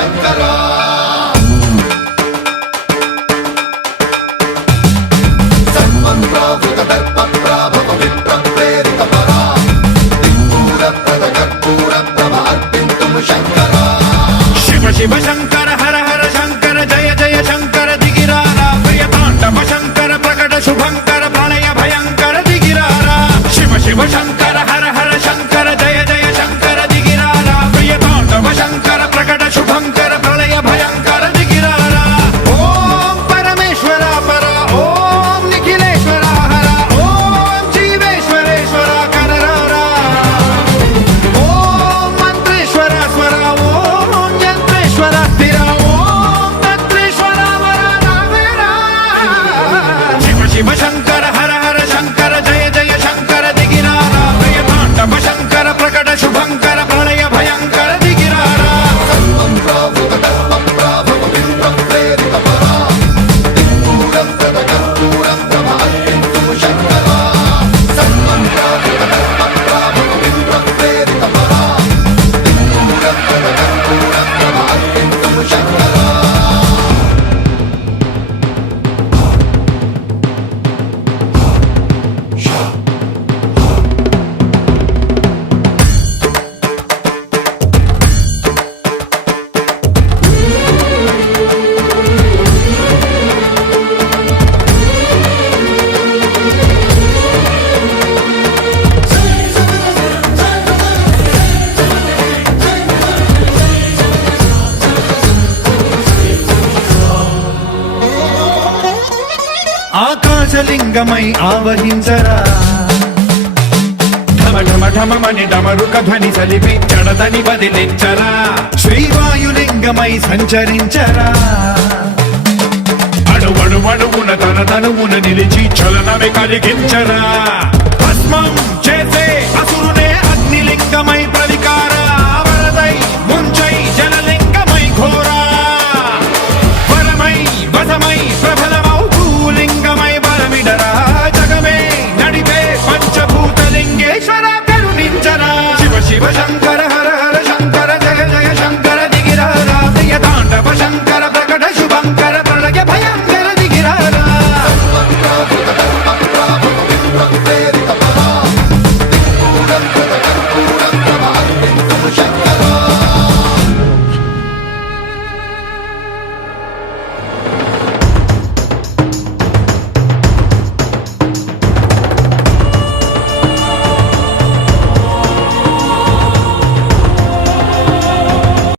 శంకరా సన్మంత్రావృత దర్ప ప్రాభవ విప్ర ప్రేరిత పరా దిక్పూర ప్రద కర్పూర ప్రభ అర్పింతుము శంకరా శివ శివ శంకర హర హర శంకర జయ జయ శంకర దిగిరారా ప్రియ తాండవ శంకర ప్రకట శుభంకర ప్రళయ భయంకర దిగిరారా శివ శివ శంకర హర హర శంకర జయ జయ శంకర దిగిరారా ప్రియ తాండవ శంకర ప్రకట శుభంకర ప్రళయ భయంకర దిగిరారా ఓం పరమేశ్వర పర ఓం నిఖిలేశ్వర హర ఓం జీవేశ్వరేశ్వర కరరారా ఓం మంత్రేశ్వర స్వర ఓం యంత్రేశ్వర స్థిర ఓం తంత్రేశ్వర వర నావేరా శివ శివ శంకర హర హర శంకర జయ జయ శంకర దిగిరారా ప్రియ తాండవ శంకర ప్రకట శుభంకర ప్రళయ భయంకర దిగిరారా సన్మంత్రావృత దర్ప ప్రాభవ విప్ర ప్రేరిత పరా దిక్పూర ప్రద కర్పూర ప్రభ అర్పింతుము శంకరా సన్మంత్రావృత దర్ప ప్రాభవ విప్ర ప్రేరిత పరా దిక్పూర ప్రద కర్పూర ప్రభ అర్పింతుము శంకరా ఆకాశలింగమై ఆవహించరా ఢమ ఢమ ఢమమని డమరుక ధ్వని సలిపి జడదని బదిలించరా శ్రీవాయులింగమై సంచరించరా అణువణువున తన తనువున నిలిచి చలనమే కలిగించరా భస్మం చేసే